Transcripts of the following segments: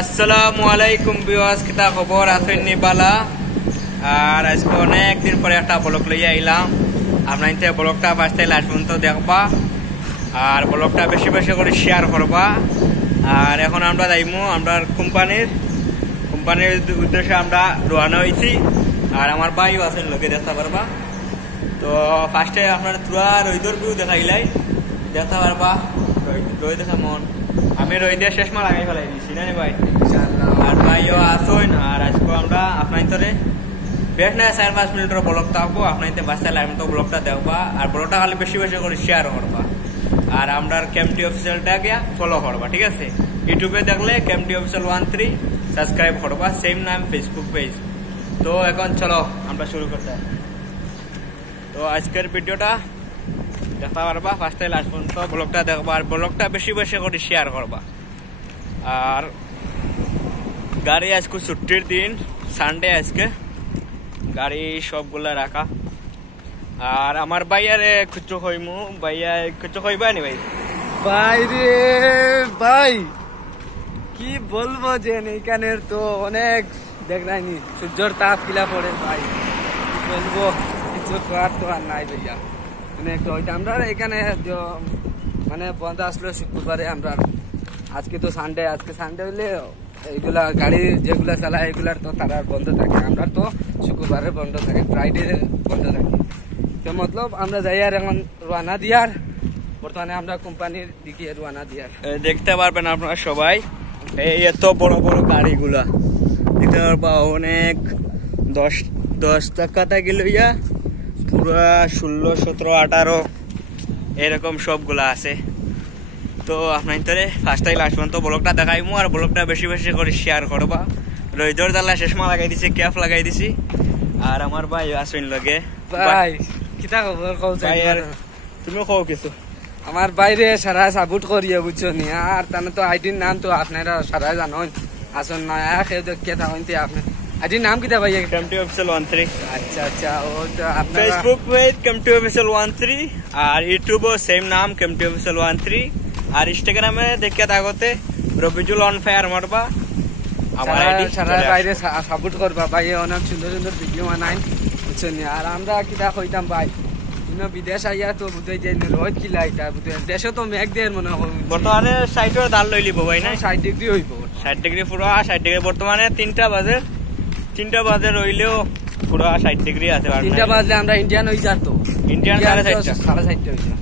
আসসালামু আলাইকুম ভিউয়ার্স, কিতা খবর আছেন নি বালা? আর আজকে অনেক দিন পরে একটা ব্লগ লইয়া আইলাম। আপনাইতে ব্লগটা বাঁচতে লাস্ট পর্যন্ত দেখবা আর ব্লগটা বেশি বেশি করে শেয়ার করবা। আর এখন আমরা যাইমু আমরা কোম্পানির উদ্দেশ্যে আমরা রওনা হয়েছি। আর আমার ভাইও আছেন লোকে দেখতে পারবা। তো ফার্স্টে আপনার পুরা রইদর ভিউ দেখাইলাই দেখতে পারবা। রই দেখা মন আমি রই দিয়ে শেষ মা লাগাই ফেলাই দিচ্ছি না ভাই। আর ভাইও আসুন। আর আজকে আমরা আপনার ধরে বেশ না 4-5 মিনিটের ব্লগটা আসবো। আপনার বাঁচতে লাগবে তো ব্লগটা দেখবা। আর ব্লগটা খালি বেশি বেশি করে শেয়ার করবা। আর আমরা কেমটি অফিসিয়ালটা গিয়া ফলো করবা, ঠিক আছে? ইউটিউবে দেখলে কেমটি অফিসিয়াল 13 সাবস্ক্রাইব করবা, সেম নাম ফেসবুক পেজ। তো এখন চলো আমরা শুরু করতে। তো আজকের ভিডিওটা দেখতে পারবা ফার্স্টে লাস্ট পর্যন্ত ব্লগটা দেখবা। আর ব্লগটা বেশি বেশি করে শেয়ার করবা। আর গাড়ি আজকে ছুটির দিন, সানডে আজকে গাড়ি সবগুলা রাখা। আর আমার ভাইয়ারে খুচো কইমু, ভাইয়া খুচো কইবা নি ভাই? ভাই রে ভাই, কি বলবো যে এখানের তো অনেক দেখলাইনি সূর্যর তাপ কিলা পড়ে ভাই, কি বলবো, কিছু করার তো আর নাই ভাইয়া। মানে একটু আমরা এখানে মানে বন্ধ আসলো শুক্রবারে। আমরা আজকে তো সানডে, আজকে সানডে হইলে এইগুলা গাড়ি যেগুলা চালায় এগুলার তো তারা বন্ধ থাকে। আমরা তো শুক্রবারে বন্ধ থাকে, ফ্রাইডে বন্ধ থাকে। তো মতলব আমরা যাই আর এখন রওনা দিয়ার, বর্তমানে আমরা কোম্পানির দিকে রওনা দিয়ার। দেখতে পারবেন আপনারা সবাই এই এত বড় বড় গাড়িগুলা দেখতে পারবা। অনেক 10 টাকা থেকে লইয়া পুরা 16, 17, 18 এরকম সবগুলা আছে। তো আপনার ধরে ফার্স্টে লাস্ট পর্যন্ত ব্লগটা দেখাইমু। আর ব্লগটা বেশি বেশি করে শেয়ার করবা। রইদর জ্বালা শেষমা লাগাই দিছি, ক্যাপ লাগাই দিছি। আর আমার ভাই আসুন লগে। ভাই কিতা খবর কও? তুমি কও কিছু। আমার বাইরে সারা সাপোর্ট করিয়ে বুঝছো নি। আর তাহলে তো আইডির নাম তো আপনারা সারা জানেন। আসুন না খেয়ে দেখে থাকেন আপনার আইডির নাম কিতা ভাই? কেমটি অফিসিয়াল 13। আচ্ছা আচ্ছা, ও তো আপনার ফেসবুক পেজ কেমটি অফিসিয়াল 13 আর ইউটিউবও সেম নাম কেমটি অফিসিয়াল 13। আর ইনস্টাগ্রামে দেখে থাকতে রবিজুল অন ফায়ার মারবা। আমার আইডি সারা বাইরে সাপোর্ট করবা ভাই, অনেক সুন্দর সুন্দর ভিডিও বানাই বুঝছো নি। আর আমরা কিতা কইতাম ভাই, বিদেশ আইয়া তো বুঝাই যাই রোদ কিলা এটা দেশে তো মেঘ দিয়ে মনে হয় বর্তমানে 60 দাল লই লিব ভাই না? 60 ডিগ্রি হইব, 60 ডিগ্রি পুরো 60 ডিগ্রি। বর্তমানে 3টা বাজে রইলেও পুরো 60 ডিগ্রি আছে। 3টা বাজলে আমরা ইন্ডিয়ান হই যাত, ইন্ডিয়ান 4:30 হইছে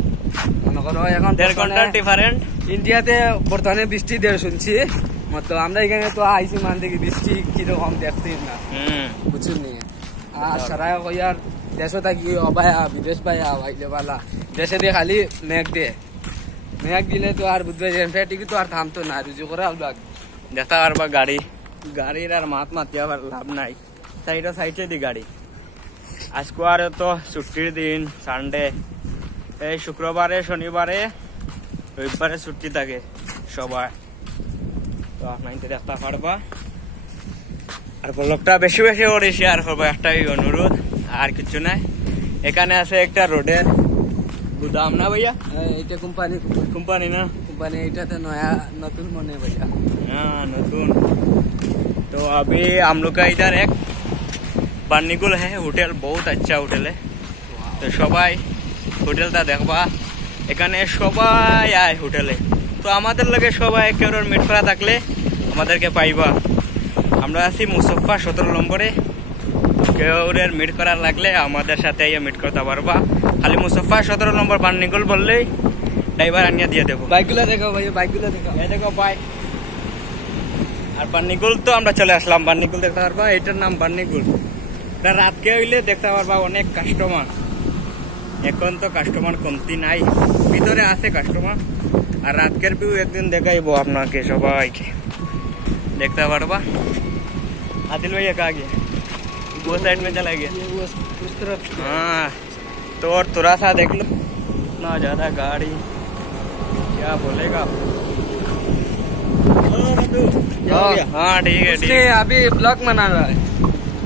মনে করো। এখন 1.5 ঘন্টার ডিফারেন্ট। ইন্ডিয়াতে বর্তমানে বৃষ্টি দেয় শুনছি মতো। আমরা এখানে তো আইসি মান দেখি বৃষ্টি কিরকম দেখতেই না বুঝছেন নি। আর সারা কইয়ার দেশ থাকি অবায়া বিদেশ পাইয়া আইলে বালা, দেশে দিয়ে খালি মেঘ দিলে তো আর বুঝবে টিকি তো আর থামতো না, রুজু করা লাগবে। দেখতে পারবা গাড়ির আর মাতিয়া লাভ নাই। সাইডে দি গাড়ি। আজকে আর তো ছুটির দিন, সানডে। এই শুক্রবারে, শনিবারে, রবিবারে ছুটি থাকে সবাই। তো আপনার দেখতে পারবা। আর ব্লগটা বেশি বেশি করে শেয়ার করবো, একটাই অনুরোধ, আর কিছু নাই। এখানে আছে একটা রোডের গুদাম না ভাইয়া? এটা কোম্পানি না? কোম্পানি এটাতে নতুন মনে ভাইয়া। हाँ नतून। तो अभी हम लोग का इधर एक बार्निकुल है होटल, बहुत अच्छा होटल है। तो সবাই হোটেলটা দেখবা। এখানে সবাই আয় হোটেলে। তো আমাদের লগে সবাই কেউ মিট করা থাকলে আমাদেরকে পাইবা। আমরা আছি মুসাফা 17 নম্বরে। কেউ মিট করার লাগলে আমাদের সাথে মিট করতে পারবা। খালি মুসাফা 17 নম্বর বার্নিকুল বললেই ড্রাইভার আনিয়ে দিয়ে দেবো। বাইকগুলো দেখো ভাই, বাইকগুলো দেখো, এই দেখো বাইক। আর বার্নিকুল তো আমরা চলে আসলাম। বার্নিকুল দেখতে পারবা, এটার নাম বার্নিকুল। রাতকে হইলে দেখতে পারবা অনেক কাস্টমার। এখন তো কাস্টমার কমতি নাই, ভিতরে আছে কাস্টমার। আর রাতকের ভিউ একদিন দেখাইবো আপনাকে, সবাইকে দেখতে পারবা। आदिल भैया कहाँ गया? वो साइड में चला गया उस तरफ। हाँ तो और थोड़ा सा देख लो, इतना ज्यादा गाड़ी, क्या बोलेगा। हाँ ठीक है। अभी ब्लॉग मना रहा है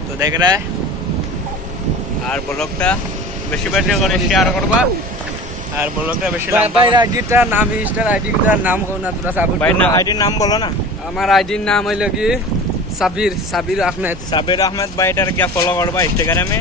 तो देख रहा है। और ब्लॉगটা বেশি বেশি করে শেয়ার করবা। আর ব্লগটা বেশি ভাই লম্বা ভাই আইডিটার নাম ইনস্টার আইডিটার নাম কোন না তোরা সাপোর্ট ভাই না আইডির নাম বলো না আমার আইডির নাম হইলো কি সাবির আহমেদ সাবির আহমেদ ভাই এটার গিয়া ফলো করবা ইনস্টাগ্রামে